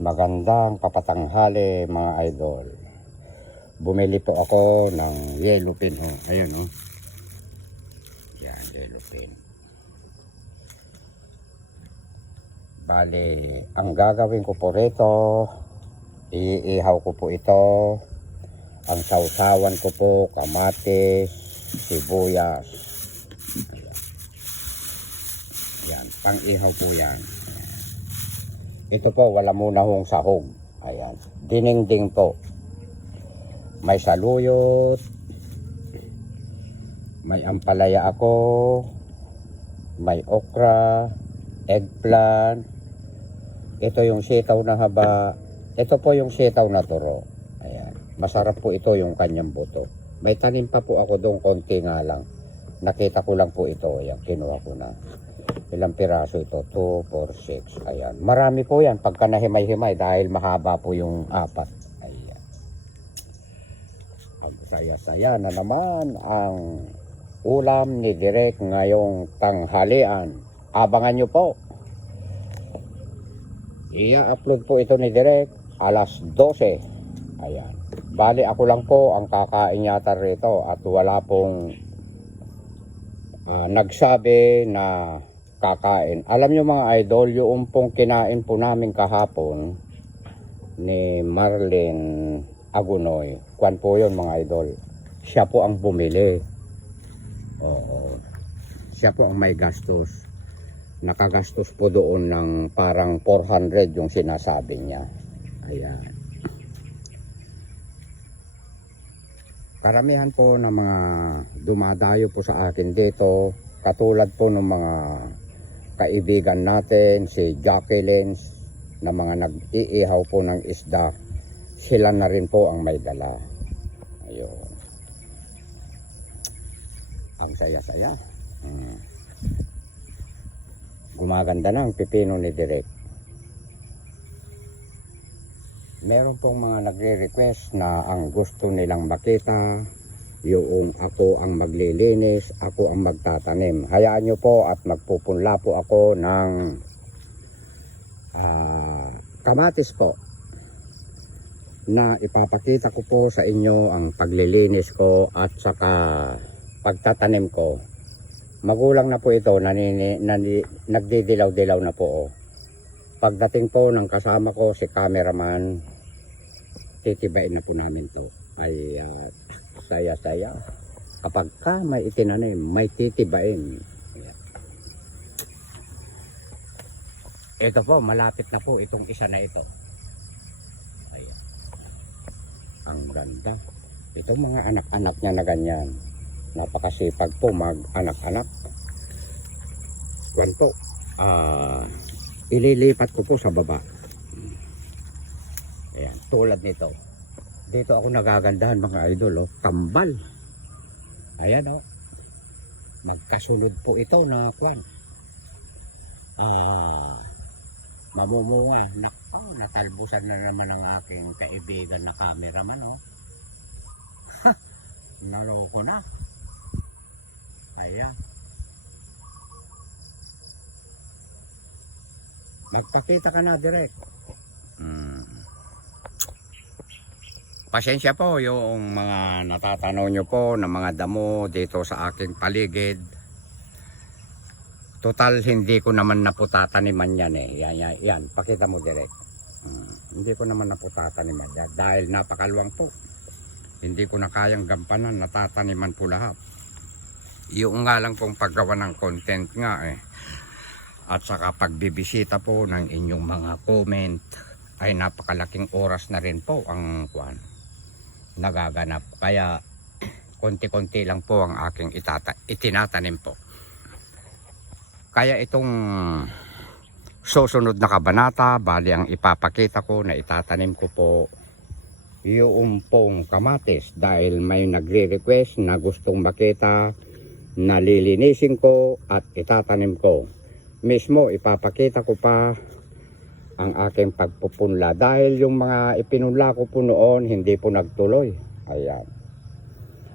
Magandang papatanghali mga idol. Bumili po ako ng yellow pin. Ayun yan, yellow pin. Bale, ang gagawin ko po rito, iihaw ko po ito. Ang sausawan ko po, kamatis, sibuyas. Ayan, pang-ihaw po yan. Ito po, wala muna hong sahog. Ayan, dinengdeng po. May saluyot, may ampalaya ako, may okra, eggplant. Ito yung sitaw na haba. Ito po yung sitaw na turo. Ayan, masarap po ito yung kanyang buto. May tanim pa po ako doon, konti nga lang. Nakita ko lang po ito. Ayan, kinuha ko na. Ilang piraso ito? 2, 4, 6. Ayan. Marami po yan pagka nahimay-himay dahil mahaba po yung apat. Ayan. Ang saya-saya na naman ang ulam ni Direk ngayong tanghalian. Abangan nyo po. I-upload po ito ni Direk alas 12. Ayan. Bali ako lang po ang kakain yata rito at wala pong nagsabi na kakain. Alam nyo mga idol, yung pong kinain po namin kahapon ni Marlene Agunoy, kwan po yun mga idol, siya po ang bumili. Oo. Siya po ang may gastos. Nakagastos po doon ng parang 400 yung sinasabi niya. Ayan. Karamihan po ng mga dumadayo po sa akin dito, katulad po ng mga kaibigan natin, si Jacqueline, na mga nag-iihaw po ng isda, sila na rin po ang may dala. Ayun. Ang saya-saya. Gumaganda na ang pipino ni Direk. Meron pong mga nagre-request na ang gusto nilang makita yung ako ang maglilinis, ako ang magtatanim. Hayaan nyo po at magpupunla po ako ng kamatis po, na ipapakita ko po sa inyo ang paglilinis ko at saka pagtatanim ko. Magulang na po ito, nagdidilaw-dilaw na po. Pagdating po ng kasama ko si cameraman, titibain na po namin to. Ay saya-saya. Kapag ka may itinanim, may titibain. Ito po, malapit na po itong isa na ito. Ayan. Ang ganda. Ito mga anak-anak niya na ganyan. Napakasipag po mag-anak-anak. Kwan po. Ililipat ko po sa baba. Ayan, tulad nito. Dito ako nagagandahan mga idol, tambal. Ayan magkasunod po ito na kwan. Mamumunga. Nako, natalbusan na naman ang aking kaibigan na cameraman. Naro ko na. Ayan. Magpakita ka na direct. Pasensya po yung mga natatanaw nyo po ng mga damo dito sa aking paligid. Total hindi ko naman naputataniman yan Yan, pakita mo direct. Hindi ko naman naputataniman yan dahil napakaluwang po. Hindi ko na kayang gampanan, natataniman po lahat. Yung nga lang pong paggawa ng content nga At saka pagbibisita po ng inyong mga comment ay napakalaking oras na rin po ang kwan nagaganap. Kaya konti-konti lang po ang aking itinatanim po. Kaya itong susunod na kabanata, bali ang ipapakita ko na itatanim ko po yung pong kamatis dahil may nagre-request na gustong makita na lilinisin ko at itatanim ko. Mismo ipapakita ko pa ang aking pagpupunla dahil yung mga ipinunla ko po noon hindi po nagtuloy. Ayan.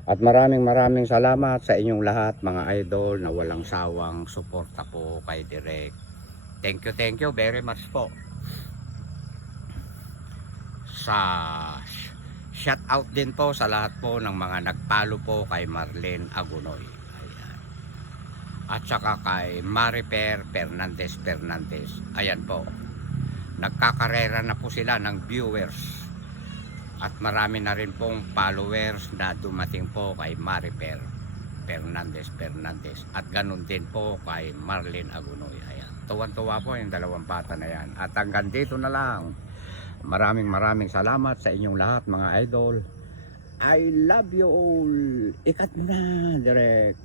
At maraming salamat sa inyong lahat mga idol na walang sawang suporta po kay Direk. Thank you very much po. sa shout out din po sa lahat po ng mga nagpalo po kay Marlene Agunoy. Ayan. At saka kay Mariper Fernandez. Ayan po. Nagkakarera na po sila ng viewers. At marami na rin pong followers na dumating po kay Mariper Fernandez. At ganun din po kay Marlene Agunoy. Ayan. Tuwan-tuwa po yung dalawang bata na yan. At hanggang dito na lang. Maraming salamat sa inyong lahat mga idol. I love you all. Ikat mo na, direct.